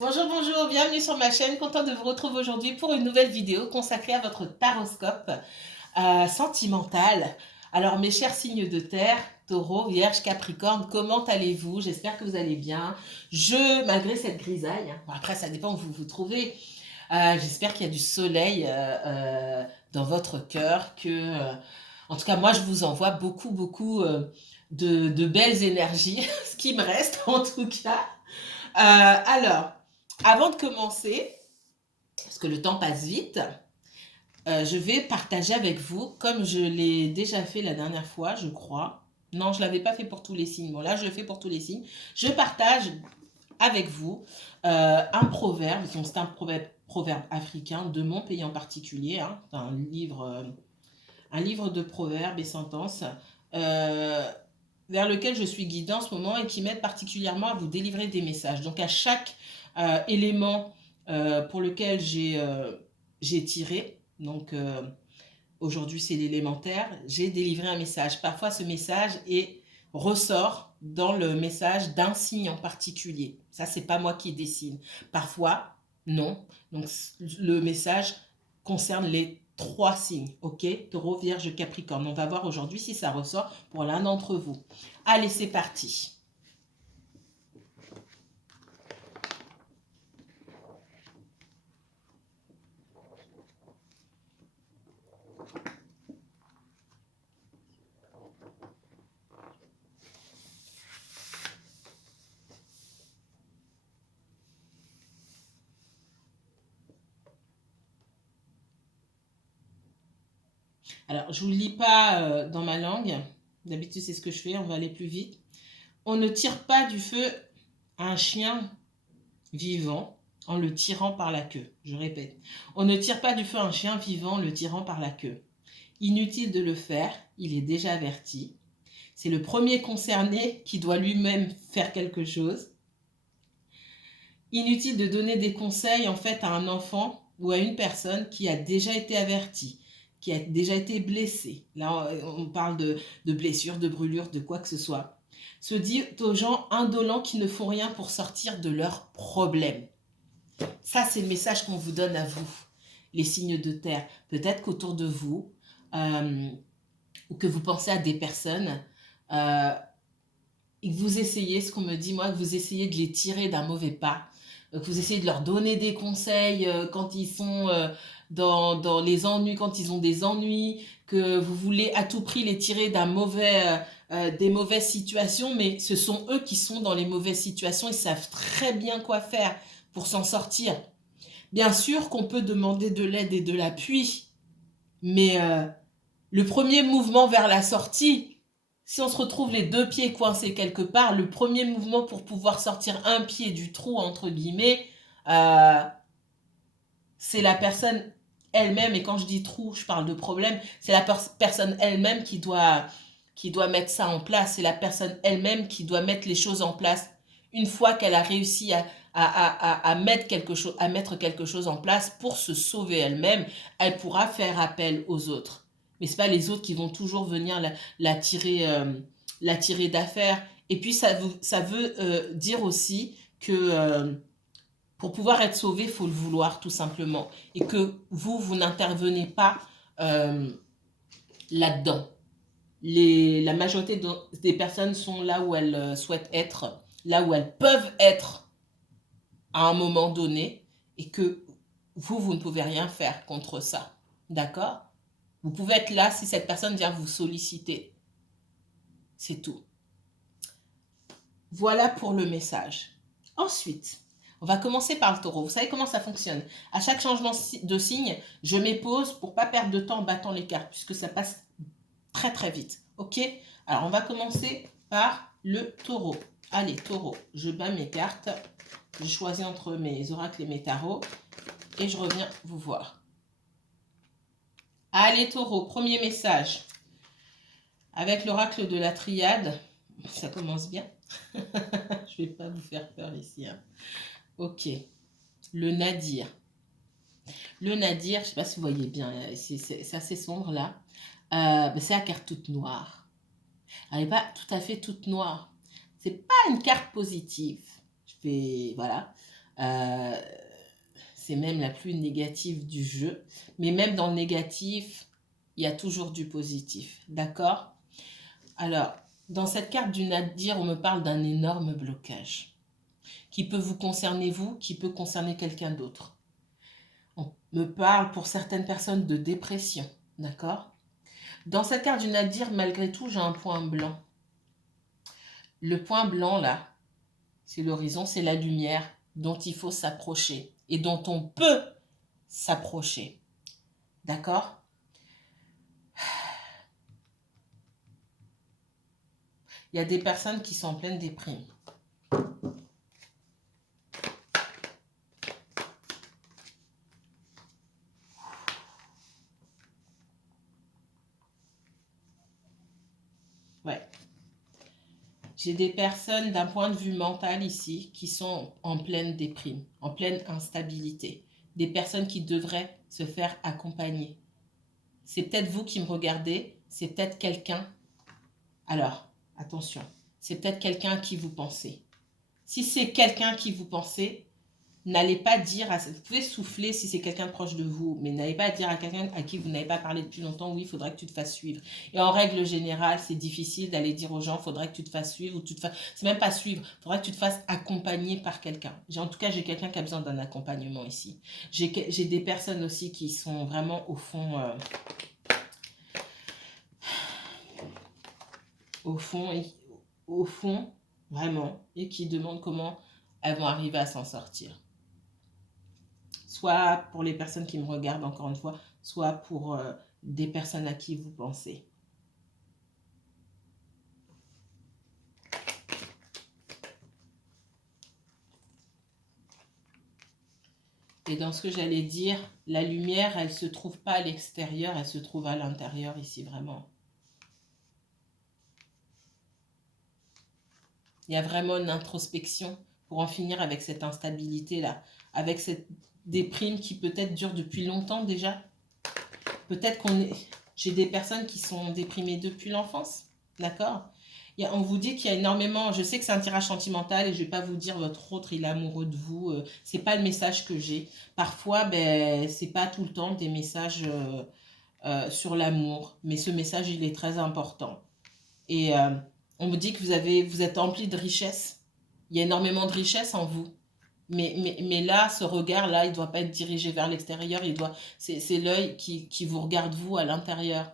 Bonjour, bonjour, bienvenue sur ma chaîne. Content de vous retrouver aujourd'hui pour une nouvelle vidéo consacrée à votre taroscope sentimental. Alors, mes chers signes de terre, taureau, vierge, capricorne, comment allez-vous? J'espère que vous allez bien. Malgré cette grisaille, bon, après ça dépend où vous vous trouvez, j'espère qu'il y a du soleil dans votre cœur, en tout cas, moi, je vous envoie beaucoup, beaucoup de belles énergies, ce qui me reste en tout cas. Alors, avant de commencer, parce que le temps passe vite, je vais partager avec vous, comme je l'ai déjà fait la dernière fois, je crois. Non, je ne l'avais pas fait pour tous les signes. Bon, là, je le fais pour tous les signes. Je partage avec vous un proverbe, donc c'est un proverbe africain de mon pays en particulier, hein, un livre de proverbes et sentences euh, vers lequel je suis guidée en ce moment et qui m'aide particulièrement à vous délivrer des messages. Donc à chaque élément pour lequel j'ai tiré, donc aujourd'hui c'est l'élémentaire, j'ai délivré un message. Parfois ce message ressort dans le message d'un signe en particulier. Ça, c'est pas moi qui dessine. Parfois, non. Donc le message concerne les trois signes, ok? Taureau, Vierge, Capricorne. On va voir aujourd'hui si ça ressort pour l'un d'entre vous. Allez, c'est parti. Alors, je ne vous le lis pas dans ma langue. D'habitude, c'est ce que je fais. On va aller plus vite. On ne tire pas du feu un chien vivant en le tirant par la queue. Je répète. On ne tire pas du feu un chien vivant en le tirant par la queue. Inutile de le faire, il est déjà averti. C'est le premier concerné qui doit lui-même faire quelque chose. Inutile de donner des conseils en fait à un enfant ou à une personne qui a déjà été avertie, qui a déjà été blessée. Là, on parle de blessures, de brûlures, de quoi que ce soit. Se dit aux gens indolents qui ne font rien pour sortir de leurs problèmes. Ça, c'est le message qu'on vous donne à vous, les signes de terre. Peut-être qu'autour de vous, ou que vous pensez à des personnes, euh, et que vous essayez, ce qu'on me dit moi, que vous essayez de les tirer d'un mauvais pas, que vous essayez de leur donner des conseils quand ils sont dans les ennuis, quand ils ont des ennuis, que vous voulez à tout prix les tirer des mauvaises situations, mais ce sont eux qui sont dans les mauvaises situations, ils savent très bien quoi faire pour s'en sortir. Bien sûr qu'on peut demander de l'aide et de l'appui, mais le premier mouvement vers la sortie, si on se retrouve les deux pieds coincés quelque part, le premier mouvement pour pouvoir sortir un pied du trou, entre guillemets, euh, c'est la personne elle-même, et quand je dis trou, je parle de problème, c'est la personne elle-même qui doit mettre ça en place, c'est la personne elle-même qui doit mettre les choses en place. Une fois qu'elle a réussi à mettre quelque chose en place pour se sauver elle-même, elle pourra faire appel aux autres. Mais ce pas les autres qui vont toujours venir la tirer d'affaire. Et puis ça veut dire aussi que pour pouvoir être sauvé, il faut le vouloir tout simplement. Et que vous n'intervenez pas euh, là-dedans. La majorité des personnes sont là où elles souhaitent être, là où elles peuvent être à un moment donné, et que vous ne pouvez rien faire contre ça. D'accord? Vous pouvez être là si cette personne vient vous solliciter. C'est tout. Voilà pour le message. Ensuite, on va commencer par le taureau. Vous savez comment ça fonctionne? À chaque changement de signe, je m'épose pour ne pas perdre de temps en battant les cartes, puisque ça passe très très vite. Ok? Alors, on va commencer par le taureau. Allez, taureau, je bats mes cartes. Je choisis entre mes oracles et mes tarots. Et je reviens vous voir. Allez, taureau, premier message. Avec l'oracle de la triade, ça commence bien. Je ne vais pas vous faire peur ici. Hein. Ok. Le nadir. Le nadir, je ne sais pas si vous voyez bien, c'est assez sombre là. C'est la carte toute noire. Elle n'est pas tout à fait toute noire. C'est pas une carte positive. Voilà. C'est même la plus négative du jeu. Mais même dans le négatif, il y a toujours du positif. D'accord? Alors, dans cette carte du Nadir, on me parle d'un énorme blocage qui peut vous concerner vous, qui peut concerner quelqu'un d'autre. On me parle pour certaines personnes de dépression. D'accord? Dans cette carte du Nadir, malgré tout, j'ai un point blanc. Le point blanc, là, c'est l'horizon, c'est la lumière dont il faut s'approcher et dont on peut s'approcher. D'accord? Il y a des personnes qui sont en pleine déprime. Ouais. J'ai des personnes d'un point de vue mental ici qui sont en pleine déprime, en pleine instabilité. Des personnes qui devraient se faire accompagner. C'est peut-être vous qui me regardez, c'est peut-être quelqu'un. Alors, attention, c'est peut-être quelqu'un à qui vous pensez. Si c'est quelqu'un qui vous pensez, n'allez pas dire, vous pouvez souffler si c'est quelqu'un de proche de vous, mais n'allez pas dire à quelqu'un à qui vous n'avez pas parlé depuis longtemps, oui, il faudrait que tu te fasses suivre. Et en règle générale, c'est difficile d'aller dire aux gens, il faudrait que tu te fasses suivre, ou c'est même pas suivre, il faudrait que tu te fasses accompagner par quelqu'un. En tout cas, j'ai quelqu'un qui a besoin d'un accompagnement ici. J'ai des personnes aussi qui sont vraiment au fond, vraiment, et qui demandent comment elles vont arriver à s'en sortir. Soit pour les personnes qui me regardent, encore une fois, soit pour des personnes à qui vous pensez. Et dans ce que j'allais dire, la lumière, elle ne se trouve pas à l'extérieur, elle se trouve à l'intérieur ici, vraiment. Il y a vraiment une introspection pour en finir avec cette instabilité-là, avec cette déprime qui peut-être dure depuis longtemps déjà. Peut-être j'ai des personnes qui sont déprimées depuis l'enfance, d'accord? On vous dit qu'il y a énormément, je sais que c'est un tirage sentimental et je ne vais pas vous dire votre autre il est amoureux de vous, c'est pas le message que j'ai. Parfois, ben, c'est pas tout le temps des messages sur l'amour, mais ce message il est très important. Et on vous dit que vous êtes empli de richesse, il y a énormément de richesse en vous. Mais là, ce regard-là, il ne doit pas être dirigé vers l'extérieur, c'est l'œil qui vous regarde vous à l'intérieur.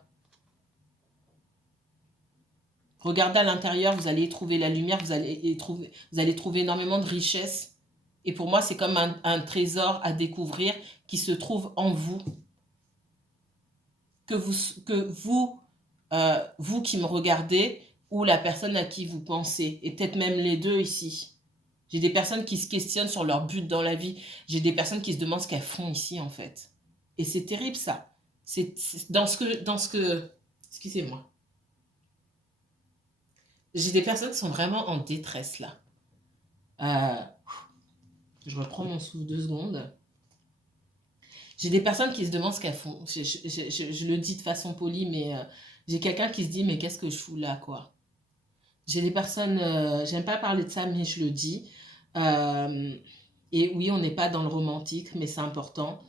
Regardez à l'intérieur, vous allez trouver la lumière, vous allez trouver énormément de richesse. Et pour moi, c'est comme un trésor à découvrir qui se trouve en vous. Que vous qui me regardez, ou la personne à qui vous pensez, et peut-être même les deux ici. J'ai des personnes qui se questionnent sur leur but dans la vie. J'ai des personnes qui se demandent ce qu'elles font ici, en fait. Et c'est terrible, ça. C'est dans ce que... Excusez-moi. J'ai des personnes qui sont vraiment en détresse, là. Je reprends mon souffle 2 secondes. J'ai des personnes qui se demandent ce qu'elles font. Je le dis de façon polie, mais j'ai quelqu'un qui se dit, mais qu'est-ce que je fous là, quoi? J'ai des personnes, j'aime pas parler de ça, mais je le dis. Et oui, on n'est pas dans le romantique, mais c'est important.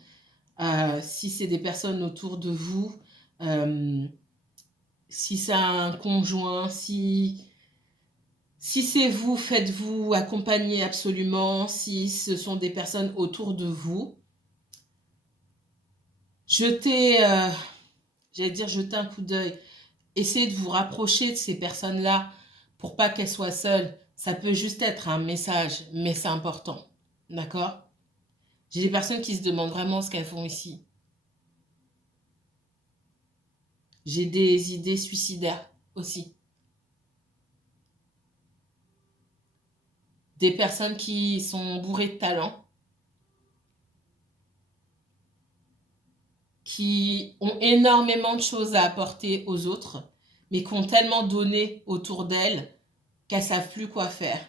Si c'est des personnes autour de vous, si c'est un conjoint, si c'est vous, faites-vous accompagner absolument. Si ce sont des personnes autour de vous, jetez un coup d'œil. Essayez de vous rapprocher de ces personnes-là pour pas qu'elles soient seules. Ça peut juste être un message, mais c'est important. D'accord? J'ai des personnes qui se demandent vraiment ce qu'elles font ici. J'ai des idées suicidaires aussi. Des personnes qui sont bourrées de talent, qui ont énormément de choses à apporter aux autres, mais qui ont tellement donné autour d'elles qu'elles ne savent plus quoi faire.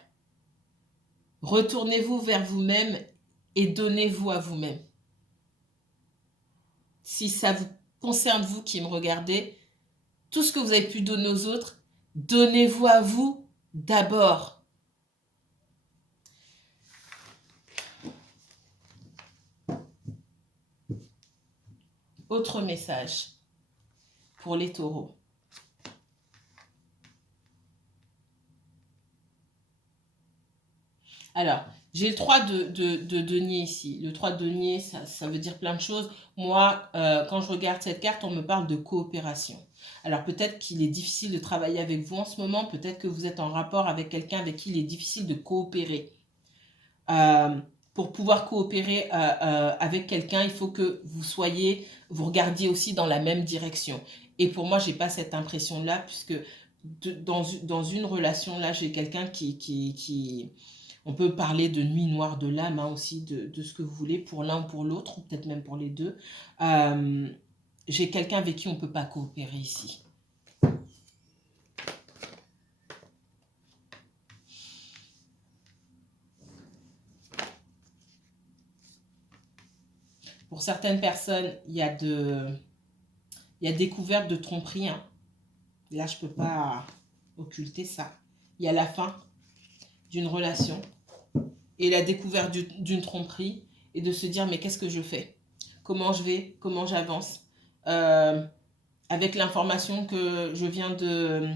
Retournez-vous vers vous-même et donnez-vous à vous-même. Si ça vous concerne, vous qui me regardez, tout ce que vous avez pu donner aux autres, donnez-vous à vous d'abord. Autre message pour les taureaux. Alors, j'ai le 3 de denier ici. Le 3 de denier, ça veut dire plein de choses. Moi, quand je regarde cette carte, on me parle de coopération. Alors, peut-être qu'il est difficile de travailler avec vous en ce moment. Peut-être que vous êtes en rapport avec quelqu'un avec qui il est difficile de coopérer. Pour pouvoir coopérer avec quelqu'un, il faut que vous regardiez aussi dans la même direction. Et pour moi, j'ai pas cette impression-là, puisque dans une relation, là, j'ai quelqu'un qui on peut parler de nuit noire de l'âme, hein, aussi, de ce que vous voulez, pour l'un ou pour l'autre, ou peut-être même pour les deux. J'ai quelqu'un avec qui on ne peut pas coopérer ici. Pour certaines personnes, il y a découverte de tromperie. Hein. Là, je ne peux pas occulter ça. Il y a la fin d'une relation et la découverte d'une tromperie et de se dire, mais qu'est-ce que je fais? Comment je vais? Comment j'avance? Avec l'information que je viens de...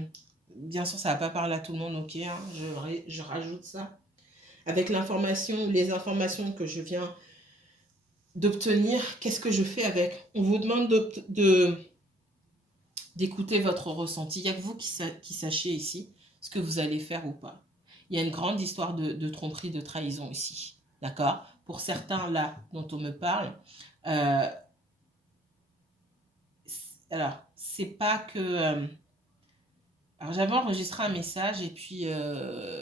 Bien sûr, ça ne va pas parler à tout le monde, ok, hein, je rajoute ça. Avec l'information, les informations que je viens d'obtenir, qu'est-ce que je fais avec? On vous demande d'écouter votre ressenti. Il n'y a que vous qui sachiez ici ce que vous allez faire ou pas. Il y a une grande histoire de tromperie, de trahison ici. D'accord? Pour certains, là, dont on me parle, alors, c'est pas que... alors, j'avais enregistré un message et puis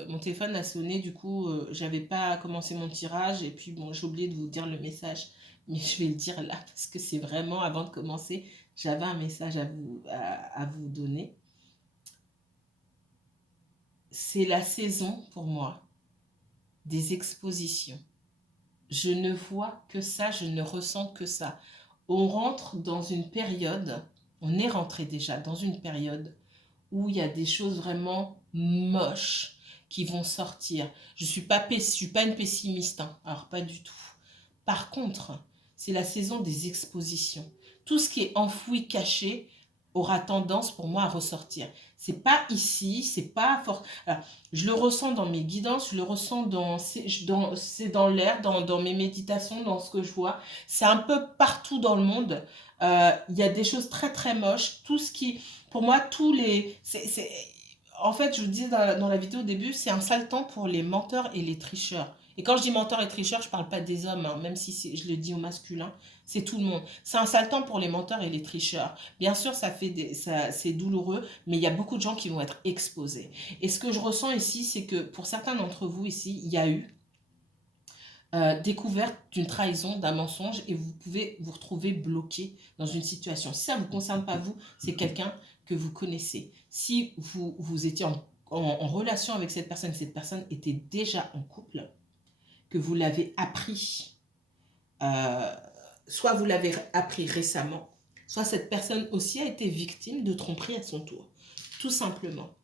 mon téléphone a sonné, du coup, j'avais pas commencé mon tirage et puis bon, j'ai oublié de vous dire le message, mais je vais le dire là parce que c'est vraiment, avant de commencer, j'avais un message à vous donner. C'est la saison pour moi des expositions. Je ne vois que ça, je ne ressens que ça. On rentre dans une période, on est rentré déjà dans une période où il y a des choses vraiment moches qui vont sortir. Je ne suis pas une pessimiste, hein. Alors pas du tout. Par contre, c'est la saison des expositions. Tout ce qui est enfoui, caché, aura tendance pour moi à ressortir. C'est pas ici, c'est pas fort. Alors, je le ressens dans mes guidances, je le ressens c'est dans l'air, dans mes méditations, dans ce que je vois. C'est un peu partout dans le monde. Il y a des choses très très moches. Tout ce qui, pour moi, en fait, je vous dis dans la vidéo au début, c'est un sale temps pour les menteurs et les tricheurs. Et quand je dis menteurs et tricheurs, je ne parle pas des hommes, hein, même si je le dis au masculin, c'est tout le monde. C'est un sale temps pour les menteurs et les tricheurs. Bien sûr, c'est douloureux, mais il y a beaucoup de gens qui vont être exposés. Et ce que je ressens ici, c'est que pour certains d'entre vous ici, il y a eu découverte d'une trahison, d'un mensonge, et vous pouvez vous retrouver bloqué dans une situation. Si ça ne vous concerne pas vous, c'est quelqu'un que vous connaissez. Si vous étiez en relation avec cette personne était déjà en couple, que vous l'avez appris, soit vous l'avez appris récemment, soit cette personne aussi a été victime de tromperie à son tour. Tout simplement.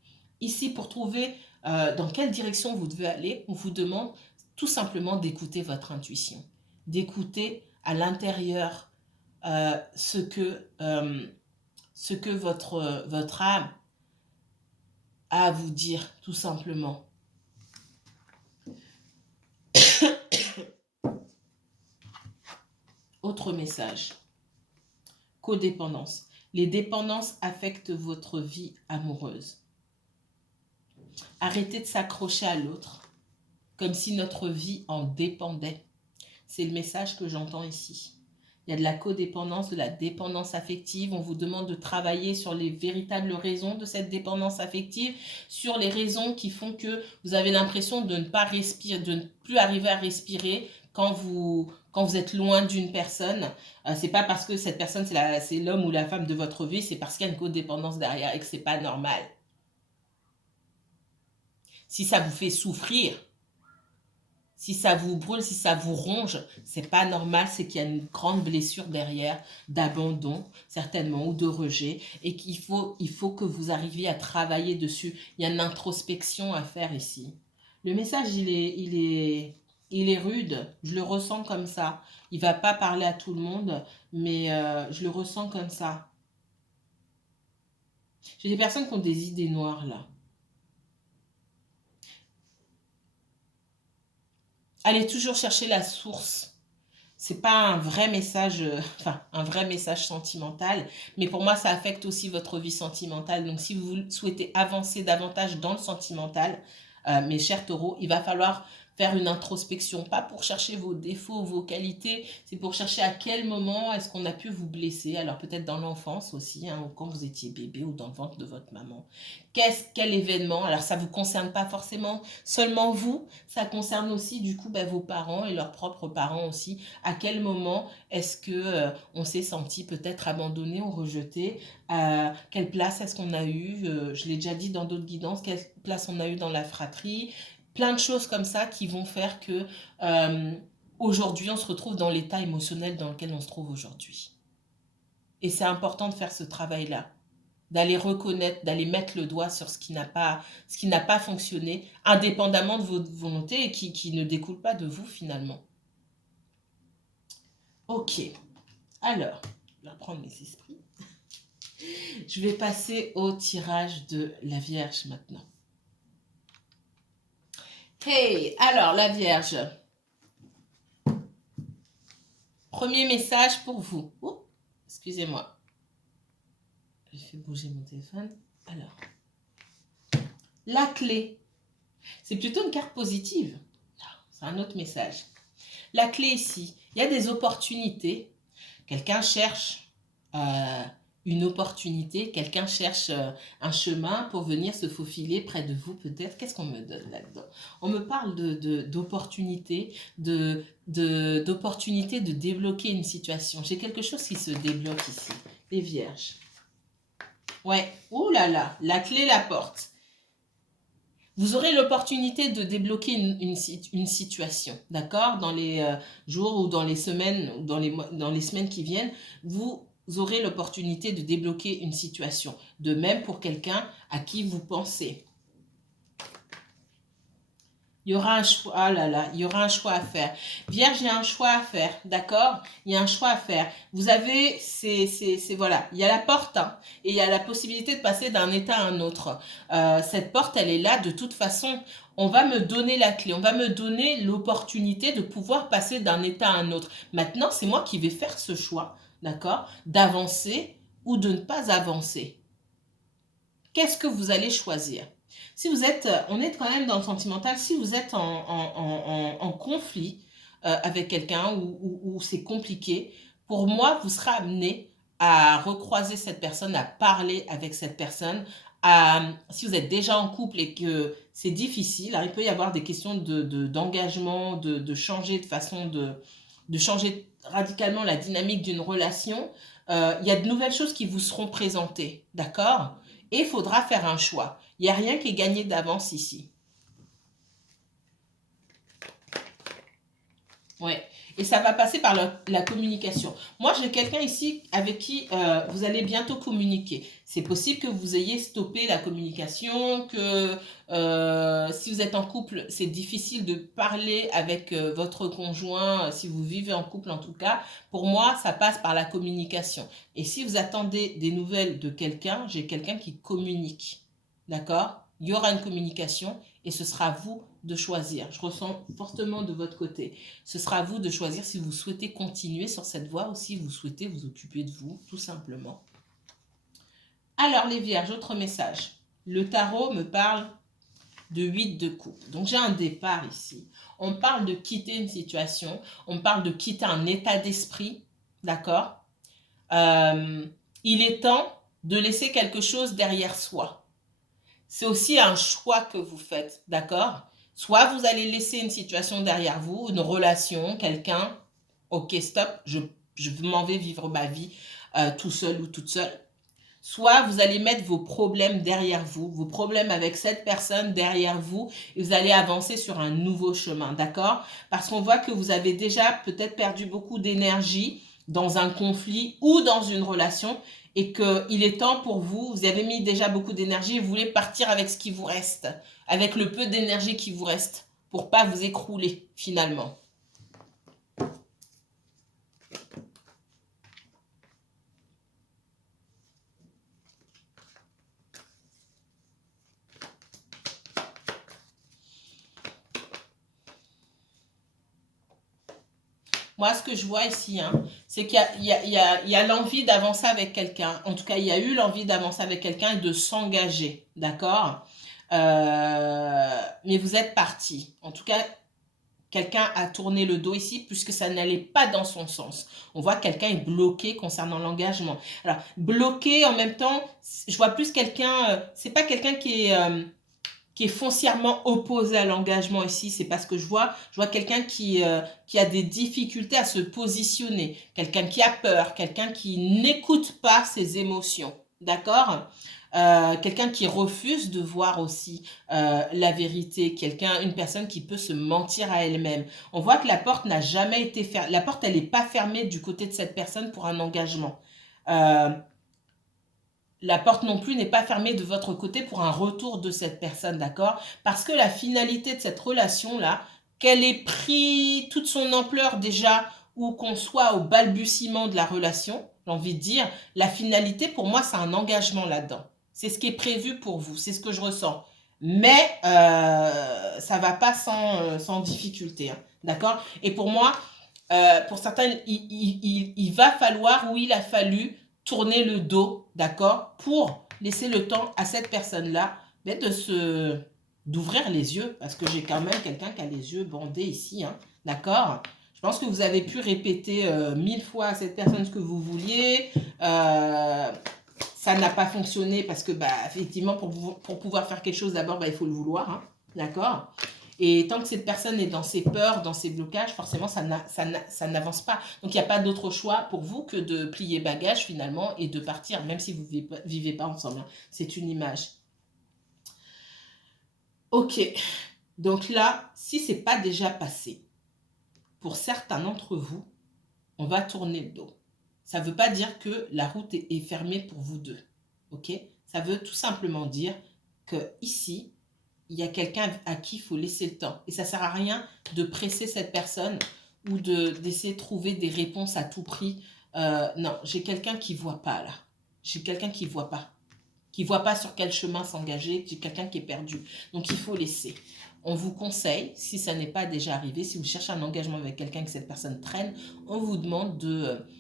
Ici, pour trouver dans quelle direction vous devez aller, on vous demande tout simplement d'écouter votre intuition, d'écouter à l'intérieur ce que votre âme a à vous dire, tout simplement. Autre message. Codépendance. Les dépendances affectent votre vie amoureuse. Arrêtez de s'accrocher à l'autre comme si notre vie en dépendait. C'est le message que j'entends ici. Il y a de la codépendance, de la dépendance affective. On vous demande de travailler sur les véritables raisons de cette dépendance affective, sur les raisons qui font que vous avez l'impression de ne pas respirer, de ne plus arriver à respirer quand vous êtes loin d'une personne. C'est pas parce que cette personne, c'est l'homme ou la femme de votre vie, c'est parce qu'il y a une codépendance derrière et que c'est pas normal. Si ça vous fait souffrir, si ça vous brûle, si ça vous ronge, c'est pas normal, c'est qu'il y a une grande blessure derrière, d'abandon, certainement, ou de rejet, et qu'il faut que vous arriviez à travailler dessus. Il y a une introspection à faire ici. Le message, il est Il est rude, je le ressens comme ça. Il va pas parler à tout le monde, mais je le ressens comme ça. J'ai des personnes qui ont des idées noires là. Allez toujours chercher la source. C'est pas un vrai message, enfin un vrai message sentimental, mais pour moi ça affecte aussi votre vie sentimentale. Donc si vous souhaitez avancer davantage dans le sentimental, mes chers taureaux, il va falloir faire une introspection, pas pour chercher vos défauts, vos qualités, c'est pour chercher à quel moment est-ce qu'on a pu vous blesser. Alors peut-être dans l'enfance aussi, hein, ou quand vous étiez bébé ou dans le ventre de votre maman. Quel événement? Alors ça vous concerne pas forcément seulement vous, ça concerne aussi du coup vos parents et leurs propres parents aussi. À quel moment est-ce que on s'est senti peut-être abandonné ou rejeté? Quelle place est-ce qu'on a eu? Je l'ai déjà dit dans d'autres guidances, quelle place on a eu dans la fratrie? Plein de choses comme ça qui vont faire que aujourd'hui on se retrouve dans l'état émotionnel dans lequel on se trouve aujourd'hui. Et c'est important de faire ce travail-là, d'aller reconnaître, d'aller mettre le doigt sur ce qui n'a pas fonctionné, indépendamment de votre volonté et qui ne découle pas de vous finalement. Ok, alors, je vais reprendre mes esprits. Je vais passer au tirage de la Vierge maintenant. Hey, alors la Vierge. Premier message pour vous. Oh, excusez-moi. J'ai fait bouger mon téléphone. Alors, la clé. C'est plutôt une carte positive. C'est un autre message. La clé ici, il y a des opportunités. Quelqu'un cherche une opportunité, quelqu'un cherche un chemin pour venir se faufiler près de vous peut-être. Qu'est-ce qu'on me donne là-dedans? On me parle d'opportunité, d'opportunité de débloquer une situation. J'ai quelque chose qui se débloque ici. Les Vierges. Ouais, oh là là, la clé, la porte. Vous aurez l'opportunité de débloquer une situation, d'accord? Dans les jours ou dans les semaines ou dans les semaines qui viennent, vous aurez l'opportunité de débloquer une situation. De même pour quelqu'un à qui vous pensez. Il y aura un choix, ah là là, il y aura un choix à faire. Vierge, il y a un choix à faire, d'accord? Il y a un choix à faire. Vous avez, voilà, il y a la porte hein, et il y a la possibilité de passer d'un état à un autre. Cette porte, elle est là de toute façon. On va me donner la clé, on va me donner l'opportunité de pouvoir passer d'un état à un autre. Maintenant, c'est moi qui vais faire ce choix, d'accord? D'avancer ou de ne pas avancer. Qu'est-ce que vous allez choisir? Si vous êtes, on est quand même dans le sentimental, si vous êtes en conflit avec quelqu'un ou c'est compliqué, pour moi, vous serez amené à recroiser cette personne, à parler avec cette personne. Si vous êtes déjà en couple et que c'est difficile, alors il peut y avoir des questions d'engagement, de changer de façon de changer radicalement la dynamique d'une relation. Il y a de nouvelles choses qui vous seront présentées, d'accord? Et il faudra faire un choix. Il n'y a rien qui est gagné d'avance ici. Ouais. Et ça va passer par la communication. Moi, j'ai quelqu'un ici avec qui vous allez bientôt communiquer. C'est possible que vous ayez stoppé la communication, que si vous êtes en couple, c'est difficile de parler avec votre conjoint, si vous vivez en couple en tout cas. Pour moi, ça passe par la communication. Et si vous attendez des nouvelles de quelqu'un, j'ai quelqu'un qui communique. D'accord? Il y aura une communication et ce sera à vous de choisir. Je ressens fortement de votre côté. Ce sera à vous de choisir si vous souhaitez continuer sur cette voie ou si vous souhaitez vous occuper de vous, tout simplement. Alors les Vierges, autre message. Le tarot me parle de 8 de coupe. Donc j'ai un départ ici. On parle de quitter une situation, on parle de quitter un état d'esprit, d'accord? Il est temps de laisser quelque chose derrière soi. C'est aussi un choix que vous faites, d'accord? Soit vous allez laisser une situation derrière vous, une relation, quelqu'un, ok, stop, je m'en vais vivre ma vie tout seul ou toute seule. Soit vous allez mettre vos problèmes derrière vous, vos problèmes avec cette personne derrière vous, et vous allez avancer sur un nouveau chemin, d'accord? Parce qu'on voit que vous avez déjà peut-être perdu beaucoup d'énergie dans un conflit ou dans une relation, et qu'il est temps pour vous, vous avez mis déjà beaucoup d'énergie, vous voulez partir avec ce qui vous reste, avec le peu d'énergie qui vous reste pour pas vous écrouler finalement. Moi, ce que je vois ici, hein, c'est qu'il y a l'envie d'avancer avec quelqu'un. En tout cas, il y a eu l'envie d'avancer avec quelqu'un et de s'engager, d'accord? Mais vous êtes parti. En tout cas, quelqu'un a tourné le dos ici puisque ça n'allait pas dans son sens. On voit que quelqu'un est bloqué concernant l'engagement. Alors, bloqué en même temps, je vois plus quelqu'un, c'est pas quelqu'un qui est foncièrement opposé à l'engagement ici, c'est pas ce que je vois. Je vois quelqu'un qui a des difficultés à se positionner, quelqu'un qui a peur, quelqu'un qui n'écoute pas ses émotions, d'accord? Quelqu'un qui refuse de voir aussi la vérité, une personne qui peut se mentir à elle-même. On voit que la porte n'a jamais été fermée, la porte elle n'est pas fermée du côté de cette personne pour un engagement. La porte non plus n'est pas fermée de votre côté pour un retour de cette personne, d'accord? Parce que la finalité de cette relation-là, qu'elle ait pris toute son ampleur déjà ou qu'on soit au balbutiement de la relation, j'ai envie de dire, la finalité pour moi, c'est un engagement là-dedans. C'est ce qui est prévu pour vous, c'est ce que je ressens. Mais ça ne va pas sans difficulté, hein, d'accord? Et pour moi, pour certains, il va falloir ou il a fallu tourner le dos, d'accord, pour laisser le temps à cette personne-là d'ouvrir les yeux, parce que j'ai quand même quelqu'un qui a les yeux bandés ici, hein, d'accord. Je pense que vous avez pu répéter 1000 fois à cette personne ce que vous vouliez. Ça n'a pas fonctionné parce que, bah, effectivement, pour pouvoir faire quelque chose, d'abord, bah, il faut le vouloir, hein, d'accord. Et tant que cette personne est dans ses peurs, dans ses blocages, forcément, ça n'avance pas. Donc, il n'y a pas d'autre choix pour vous que de plier bagage, finalement, et de partir, même si vous ne vivez pas ensemble, hein. C'est une image. Ok. Donc là, si ce n'est pas déjà passé, pour certains d'entre vous, on va tourner le dos. Ça ne veut pas dire que la route est fermée pour vous deux. Ok? Ça veut tout simplement dire que ici, il y a quelqu'un à qui il faut laisser le temps. Et ça ne sert à rien de presser cette personne ou d'essayer de trouver des réponses à tout prix. Non, j'ai quelqu'un qui ne voit pas là. J'ai quelqu'un qui ne voit pas. Qui ne voit pas sur quel chemin s'engager. J'ai quelqu'un qui est perdu. Donc, il faut laisser. On vous conseille, si ça n'est pas déjà arrivé, si vous cherchez un engagement avec quelqu'un que cette personne traîne, on vous demande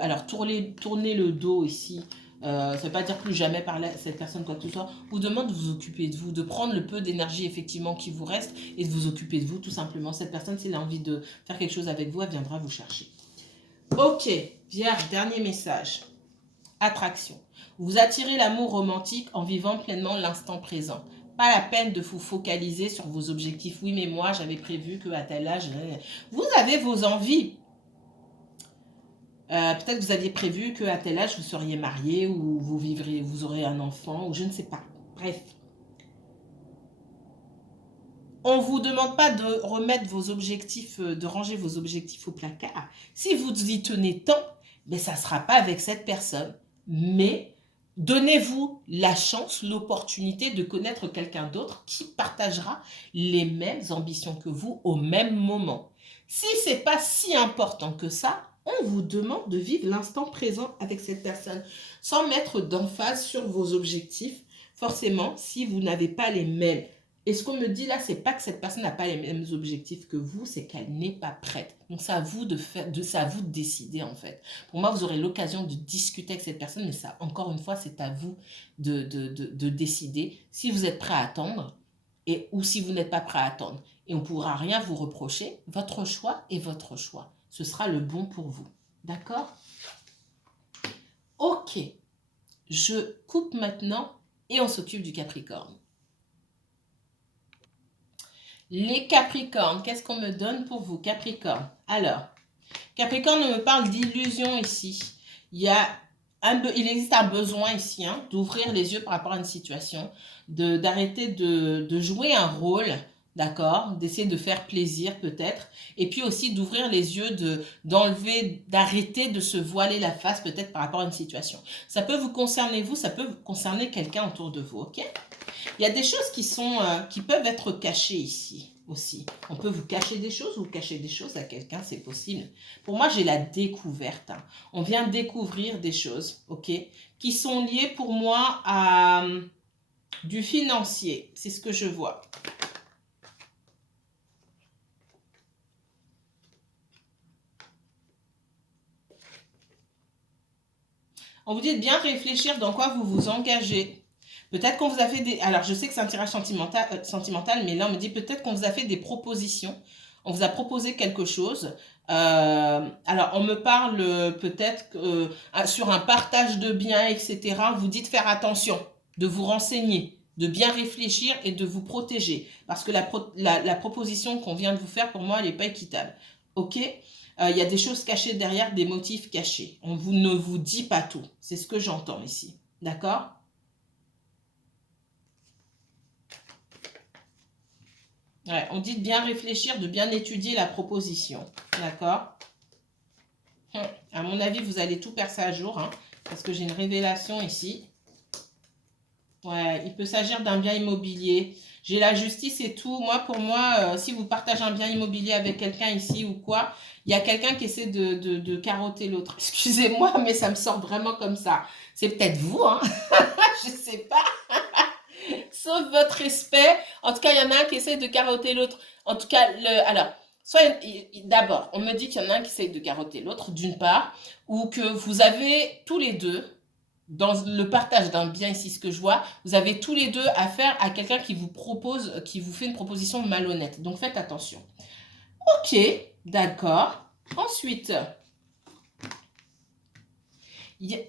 alors, tourner le dos ici. Ça ne veut pas dire plus jamais parler à cette personne quoi que ce soit. Vous demande de vous occuper de vous, de prendre le peu d'énergie effectivement qui vous reste et de vous occuper de vous tout simplement. Cette personne, s'il a envie de faire quelque chose avec vous, elle viendra vous chercher. Ok, Vierge, dernier message. Attraction. Vous attirez l'amour romantique en vivant pleinement l'instant présent. Pas la peine de vous focaliser sur vos objectifs. Oui, mais moi, j'avais prévu qu'à tel âge... Vous avez vos envies. Peut-être que vous aviez prévu qu'à tel âge, vous seriez marié ou vous aurez un enfant ou je ne sais pas. Bref. On ne vous demande pas de remettre vos objectifs, de ranger vos objectifs au placard. Si vous y tenez tant, ben ça ne sera pas avec cette personne. Mais donnez-vous la chance, l'opportunité de connaître quelqu'un d'autre qui partagera les mêmes ambitions que vous au même moment. Si ce n'est pas si important que ça, on vous demande de vivre l'instant présent avec cette personne sans mettre d'emphase sur vos objectifs. Forcément, si vous n'avez pas les mêmes. Et ce qu'on me dit là, c'est pas que cette personne n'a pas les mêmes objectifs que vous, c'est qu'elle n'est pas prête. Donc c'est à vous c'est à vous de décider en fait. Pour moi, vous aurez l'occasion de discuter avec cette personne, mais ça, encore une fois, c'est à vous de décider si vous êtes prêt à attendre ou si vous n'êtes pas prêt à attendre. Et on ne pourra rien vous reprocher. Votre choix est votre choix. Ce sera le bon pour vous. D'accord? Ok. Je coupe maintenant et on s'occupe du Capricorne. Les Capricornes, qu'est-ce qu'on me donne pour vous, Capricorne? Alors, Capricorne me parle d'illusion ici. Il existe un besoin ici d'ouvrir les yeux par rapport à une situation, d'arrêter de jouer un rôle, d'accord, d'essayer de faire plaisir peut-être, et puis aussi d'ouvrir les yeux, d'arrêter de se voiler la face peut-être par rapport à une situation. Ça peut vous concerner vous, ça peut concerner quelqu'un autour de vous, ok? Il y a des choses qui peuvent être cachées ici, aussi. On peut vous cacher des choses, vous cacher des choses à quelqu'un, c'est possible. Pour moi, j'ai la découverte. Hein. On vient découvrir des choses, ok, qui sont liées pour moi à du financier. C'est ce que je vois. On vous dit de bien réfléchir dans quoi vous vous engagez. Peut-être qu'on vous a fait des... Alors, je sais que c'est un tirage sentimental, mais là, on me dit peut-être qu'on vous a fait des propositions. On vous a proposé quelque chose. Alors, on me parle peut-être sur un partage de biens, etc. Vous dites faire attention, de vous renseigner, de bien réfléchir et de vous protéger. Parce que la proposition qu'on vient de vous faire, pour moi, elle n'est pas équitable. OK ? Il y a des choses cachées derrière, des motifs cachés. Ne vous dit pas tout. C'est ce que j'entends ici. D'accord ? Ouais, on dit de bien réfléchir, de bien étudier la proposition. D'accord ? À mon avis, vous allez tout percer à jour. Hein, parce que j'ai une révélation ici. Ouais, il peut s'agir d'un bien immobilier. J'ai la justice et tout. Moi, pour moi, si vous partagez un bien immobilier avec quelqu'un ici ou quoi, il y a quelqu'un qui essaie de carotter l'autre. Excusez-moi, mais ça me sort vraiment comme ça. C'est peut-être vous, hein. Je sais pas. Sauf votre respect. En tout cas, il y en a un qui essaie de carotter l'autre. En tout cas, alors, d'abord, on me dit qu'il y en a un qui essaie de carotter l'autre, d'une part, ou que vous avez tous les deux, dans le partage d'un bien ici, ce que je vois, vous avez tous les deux affaire à quelqu'un qui vous propose, qui vous fait une proposition malhonnête. Donc faites attention. Ok, d'accord. Ensuite,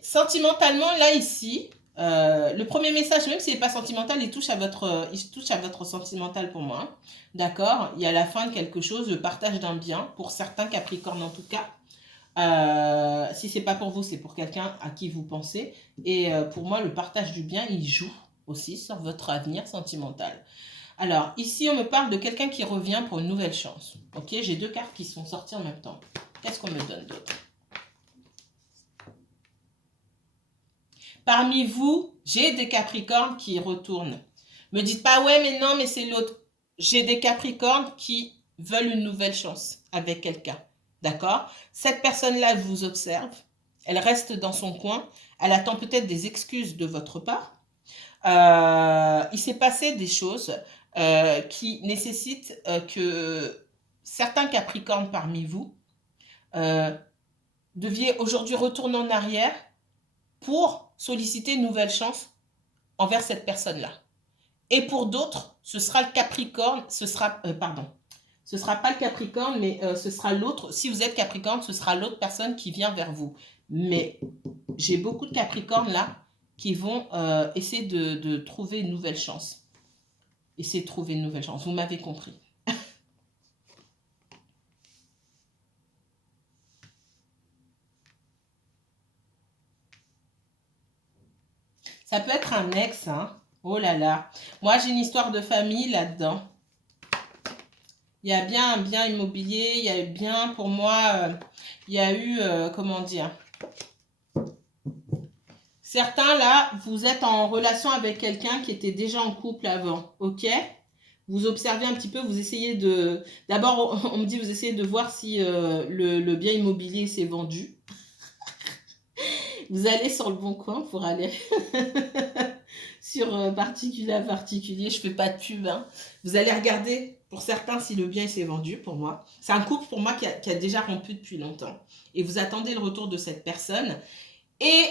sentimentalement, là ici, le premier message, même s'il n'est pas sentimental, il touche à votre sentimental pour moi. D'accord. Il y a la fin de quelque chose, le partage d'un bien, pour certains Capricornes en tout cas. Si c'est pas pour vous, c'est pour quelqu'un à qui vous pensez. Et pour moi, le partage du bien, il joue aussi sur votre avenir sentimental. Alors, ici, on me parle de quelqu'un qui revient pour une nouvelle chance. Ok, j'ai deux cartes qui sont sorties en même temps. Qu'est-ce qu'on me donne d'autre? Parmi vous, j'ai des Capricornes qui retournent. Me dites pas, ouais, mais non, mais c'est l'autre. J'ai des Capricornes qui veulent une nouvelle chance avec quelqu'un. D'accord? Cette personne-là vous observe. Elle reste dans son coin. Elle attend peut-être des excuses de votre part. Il s'est passé des choses qui nécessitent que certains Capricornes parmi vous deviez aujourd'hui retourner en arrière pour solliciter une nouvelle chance envers cette personne-là. Et pour d'autres, ce sera le Capricorne, ce sera pas le Capricorne, mais ce sera l'autre. Si vous êtes Capricorne, ce sera l'autre personne qui vient vers vous. Mais j'ai beaucoup de Capricornes là qui vont essayer de trouver une nouvelle chance. Essayer de trouver une nouvelle chance. Vous m'avez compris. Ça peut être un ex, hein. Oh là là. Moi, j'ai une histoire de famille là-dedans. Il y a bien un bien immobilier, il y a bien, pour moi, il y a eu, comment dire, certains là, vous êtes en relation avec quelqu'un qui était déjà en couple avant, ok? Vous observez un petit peu, vous essayez de... D'abord, on me dit, vous essayez de voir si le bien immobilier s'est vendu. Vous allez sur le bon coin pour aller sur particulier à particulier. Je fais pas de pub. Hein. Vous allez regarder pour certains si le bien s'est vendu pour moi. C'est un couple pour moi qui a déjà rompu depuis longtemps. Et vous attendez le retour de cette personne. Et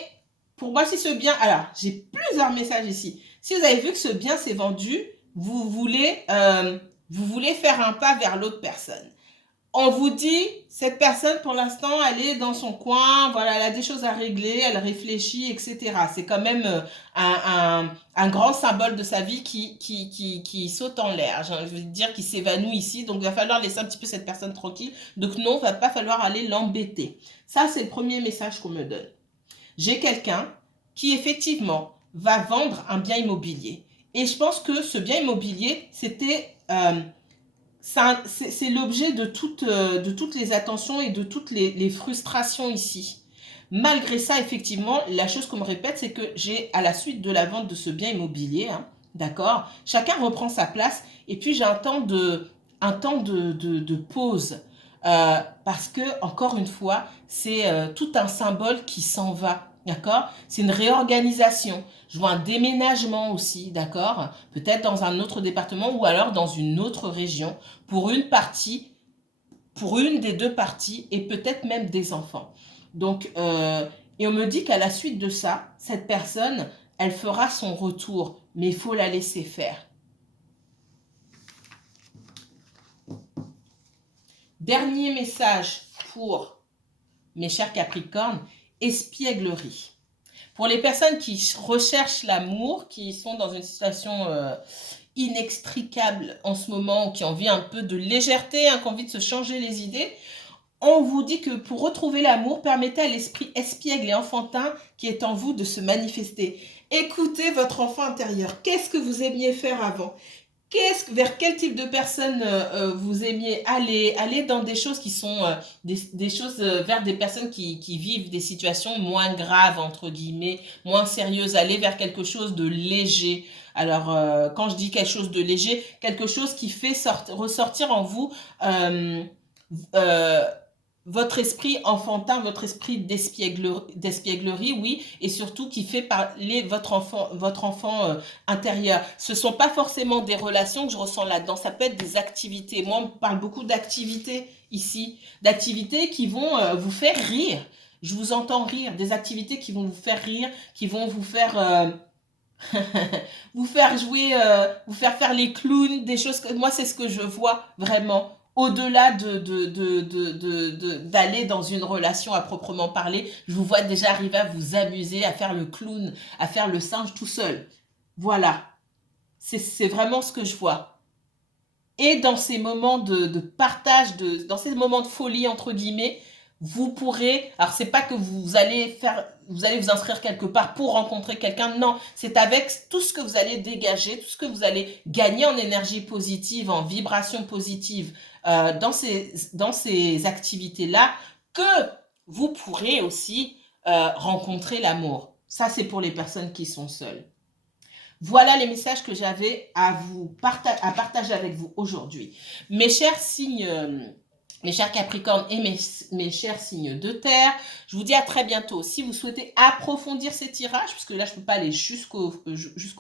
pour moi, si ce bien... Alors, j'ai plusieurs messages ici. Si vous avez vu que ce bien s'est vendu, vous voulez faire un pas vers l'autre personne. On vous dit, cette personne, pour l'instant, elle est dans son coin, voilà, elle a des choses à régler, elle réfléchit, etc. C'est quand même un grand symbole de sa vie qui saute en l'air. Je veux dire, qui s'évanouit ici. Donc, il va falloir laisser un petit peu cette personne tranquille. Donc, non, il ne va pas falloir aller l'embêter. Ça, c'est le premier message qu'on me donne. J'ai quelqu'un qui, effectivement, va vendre un bien immobilier. Et je pense que ce bien immobilier, c'était... c'est l'objet de toutes les attentions et de toutes les frustrations ici. Malgré ça, effectivement, la chose qu'on me répète, c'est que j'ai, à la suite de la vente de ce bien immobilier, hein, d'accord, chacun reprend sa place et puis j'ai un temps un temps de pause. Parce que, encore une fois, c'est tout un symbole qui s'en va. D'accord? C'est une réorganisation. Je vois un déménagement aussi, d'accord? Peut-être dans un autre département ou alors dans une autre région pour une partie, pour une des deux parties et peut-être même des enfants. Donc, et on me dit qu'à la suite de ça, cette personne, elle fera son retour, mais il faut la laisser faire. Dernier message pour mes chers Capricornes, espièglerie. Pour les personnes qui recherchent l'amour, qui sont dans une situation inextricable en ce moment, ou qui ont envie un peu de légèreté, qui ont envie de se changer les idées, on vous dit que pour retrouver l'amour, permettez à l'esprit espiègle et enfantin qui est en vous de se manifester. Écoutez votre enfant intérieur. Qu'est-ce que vous aimiez faire avant? Vers quel type de personnes vous aimiez aller dans des choses qui sont des choses vers des personnes qui vivent des situations moins graves, entre guillemets, moins sérieuses, aller vers quelque chose de léger. Alors, quand je dis quelque chose de léger, quelque chose qui fait ressortir en vous euh, votre esprit enfantin, votre esprit d'espièglerie, oui, et surtout qui fait parler votre enfant intérieur. Ce ne sont pas forcément des relations que je ressens là-dedans, ça peut être des activités. Moi, on parle beaucoup d'activités ici, d'activités qui vont vous faire rire. Je vous entends rire, des activités qui vont vous faire rire, qui vont vous faire... vous faire jouer, vous faire les clowns, des choses que moi c'est ce que je vois vraiment. Au-delà d'aller dans une relation à proprement parler, je vous vois déjà arriver à vous amuser, à faire le clown, à faire le singe tout seul. Voilà, c'est vraiment ce que je vois. Et dans ces moments de partage, dans ces moments de folie, entre guillemets, vous pourrez, alors c'est pas que vous allez vous inscrire quelque part pour rencontrer quelqu'un, non, c'est avec tout ce que vous allez dégager, tout ce que vous allez gagner en énergie positive, en vibration positive dans ces activités-là, que vous pourrez aussi rencontrer l'amour. Ça, c'est pour les personnes qui sont seules. Voilà les messages que j'avais à partager avec vous aujourd'hui. Mes chers signes, mes chers Capricornes et mes chers signes de terre, je vous dis à très bientôt. Si vous souhaitez approfondir ces tirages, puisque là je ne peux pas aller jusqu'au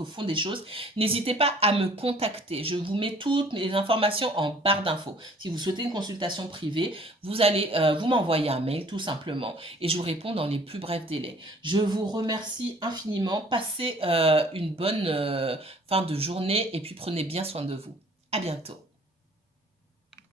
fond des choses, n'hésitez pas à me contacter. Je vous mets toutes mes informations en barre d'infos. Si vous souhaitez une consultation privée, vous allez vous m'envoyer un mail tout simplement et je vous réponds dans les plus brefs délais. Je vous remercie infiniment. Passez une bonne fin de journée et puis prenez bien soin de vous. À bientôt.